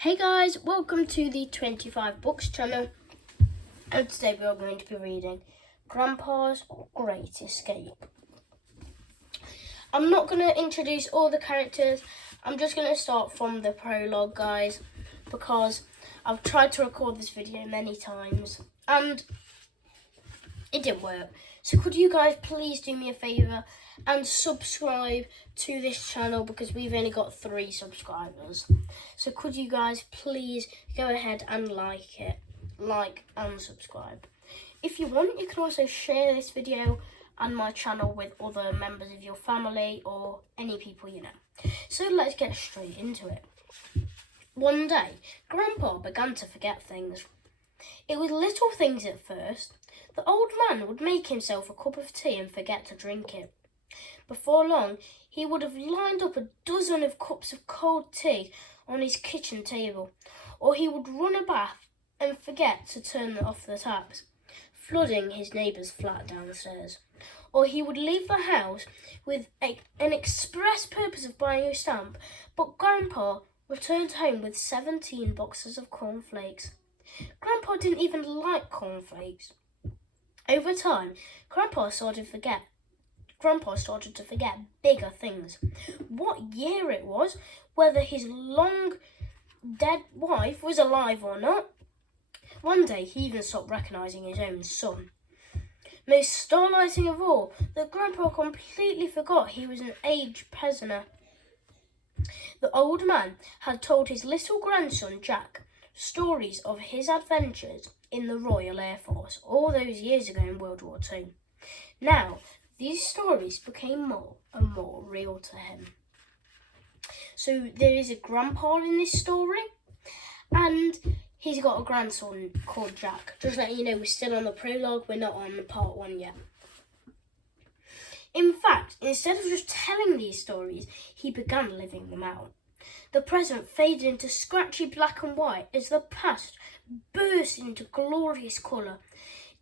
Hey guys, welcome to the 25 Books channel, and today we are going to be reading Grandpa's Great Escape. I'm not going to introduce all the characters, I'm just going to start from the prologue, guys, because I've tried to record this video many times and it didn't work. So could you guys please do me a favour and subscribe to this channel, because we've only got 3 subscribers. So could you guys please go ahead and like and subscribe. If you want, you can also share this video and my channel with other members of your family or any people you know. So let's get straight into it. One day, Grandpa began to forget things. It was little things at first. The old man would make himself a cup of tea and forget to drink it. Before long, he would have lined up a dozen of cups of cold tea on his kitchen table, or he would run a bath and forget to turn off the taps, flooding his neighbour's flat downstairs. Or he would leave the house with an express purpose of buying a stamp, but Grandpa returned home with 17 boxes of cornflakes. Grandpa didn't even like cornflakes. Over time, Grandpa started to forget bigger things. What year it was, whether his long dead wife was alive or not. One day he even stopped recognising his own son. Most startling of all, that Grandpa completely forgot he was an aged prisoner. The old man had told his little grandson Jack stories of his adventures in the Royal Air Force all those years ago in World War II. Now, these stories became more and more real to him. So there is a grandpa in this story, and he's got a grandson called Jack. Just letting you know, we're still on the prologue, we're not on part 1 yet. In fact, instead of just telling these stories, he began living them out. The present faded into scratchy black and white as the past burst into glorious colour.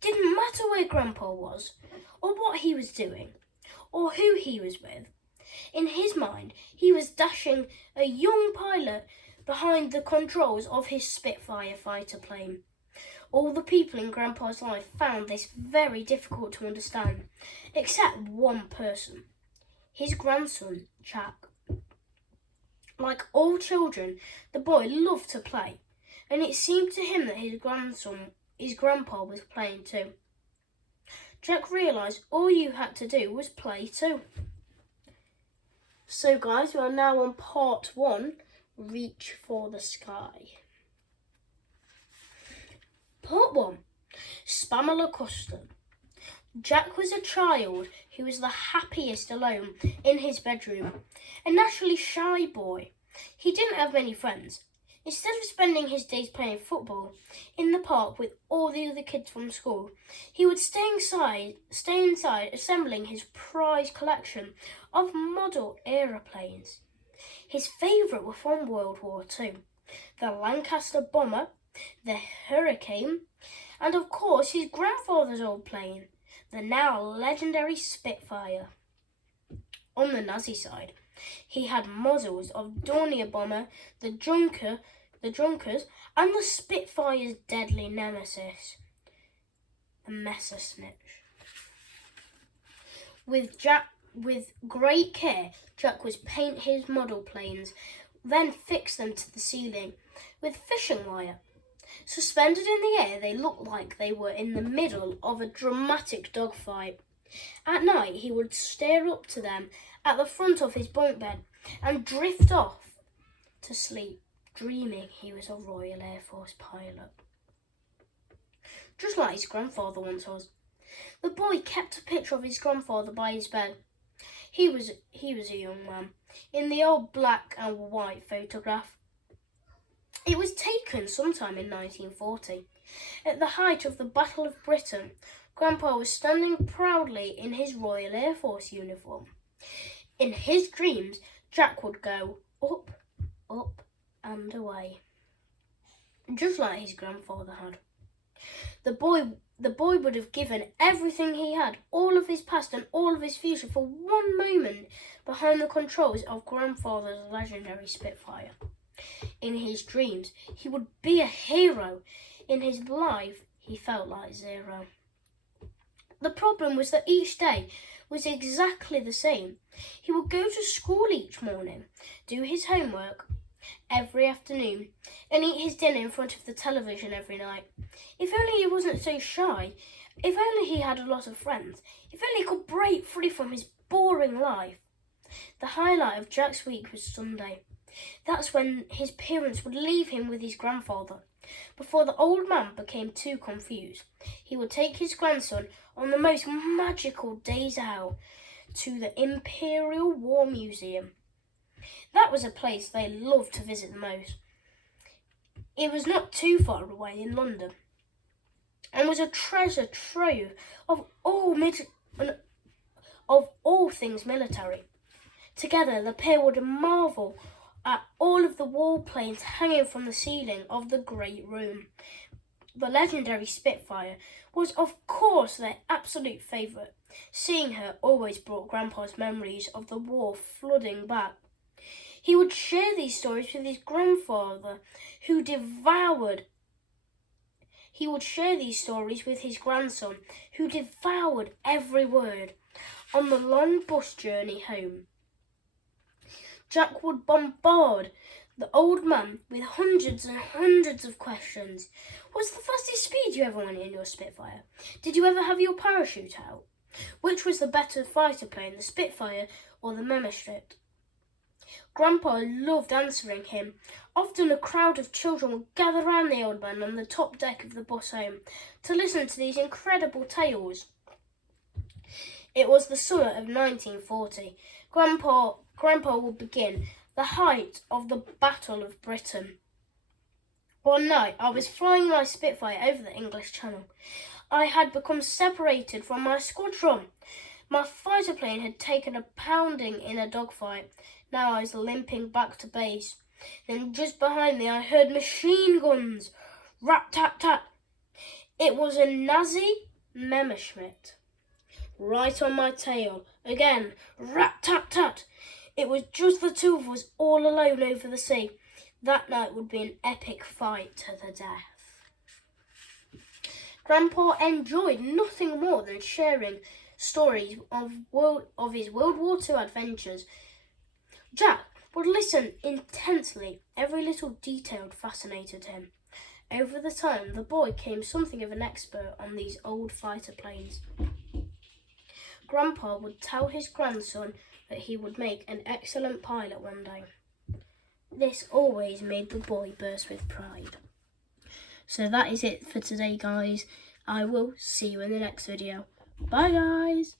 It didn't matter where Grandpa was, or what he was doing, or who he was with. In his mind, he was dashing a young pilot behind the controls of his Spitfire fighter plane. All the people in Grandpa's life found this very difficult to understand, except one person, his grandson, Jack. Like all children, the boy loved to play, and it seemed to him that his grandpa was playing too. Jack realised all you had to do was play too. So guys, we are now on part 1, Reach for the Sky. Part 1, Spamela Custom. Jack was a child who was the happiest alone in his bedroom, a naturally shy boy. He didn't have many friends. Instead of spending his days playing football in the park with all the other kids from school, he would stay inside assembling his prized collection of model aeroplanes. His favourite were from World War II, the Lancaster bomber, the Hurricane, and of course his grandfather's old plane, the now legendary Spitfire. On the Nazi side, he had models of Dornier bomber, the Junkers, and the Spitfire's deadly nemesis, the Messerschmitt. With great care, Jack would paint his model planes, then fix them to the ceiling with fishing wire. Suspended in the air, they looked like they were in the middle of a dramatic dogfight. At night, he would stare up to them at the front of his bunk bed and drift off to sleep, dreaming he was a Royal Air Force pilot. Just like his grandfather once was. The boy kept a picture of his grandfather by his bed. He was a young man in the old black and white photograph. It was taken sometime in 1940. At the height of the Battle of Britain, Grandpa was standing proudly in his Royal Air Force uniform. In his dreams, Jack would go up, up and away, just like his grandfather had. The boy would have given everything he had, all of his past and all of his future, for one moment behind the controls of Grandfather's legendary Spitfire. In his dreams, he would be a hero. In his life, he felt like zero. The problem was that each day was exactly the same. He would go to school each morning, do his homework every afternoon, and eat his dinner in front of the television every night. If only he wasn't so shy. If only he had a lot of friends. If only he could break free from his boring life. The highlight of Jack's week was Sunday. That's when his parents would leave him with his grandfather. Before the old man became too confused, he would take his grandson on the most magical days out to the Imperial War Museum. That was a place they loved to visit the most. It was not too far away in London and was a treasure trove of all things military. Together, the pair would marvel at all of the war planes hanging from the ceiling of the great room. The legendary Spitfire was, of course, their absolute favourite. Seeing her always brought Grandpa's memories of the war flooding back. He would share these stories with his grandfather, who devoured. He would share these stories with his grandson, who devoured every word. On the long bus journey home, Jack would bombard the old man with hundreds and hundreds of questions. What's the fastest speed you ever went in your Spitfire? Did you ever have your parachute out? Which was the better fighter plane, the Spitfire or the Messerschmitt? Grandpa loved answering him. Often a crowd of children would gather round the old man on the top deck of the bus home to listen to these incredible tales. It was the summer of 1940. Grandpa would begin the height of the Battle of Britain. One night, I was flying my Spitfire over the English Channel. I had become separated from my squadron. My fighter plane had taken a pounding in a dogfight. Now I was limping back to base. Then just behind me, I heard machine guns. Rat-tat-tat. It was a Nazi Messerschmitt. Right on my tail. Again, rat-tat-tat. It was just the two of us all alone over the sea. That night would be an epic fight to the death. Grandpa enjoyed nothing more than sharing stories of his World War II adventures. Jack would listen intensely. Every little detail fascinated him. Over the time, the boy became something of an expert on these old fighter planes. Grandpa would tell his grandson that he would make an excellent pilot one day. This always made the boy burst with pride. So that is it for today, guys. I will see you in the next video. Bye, guys.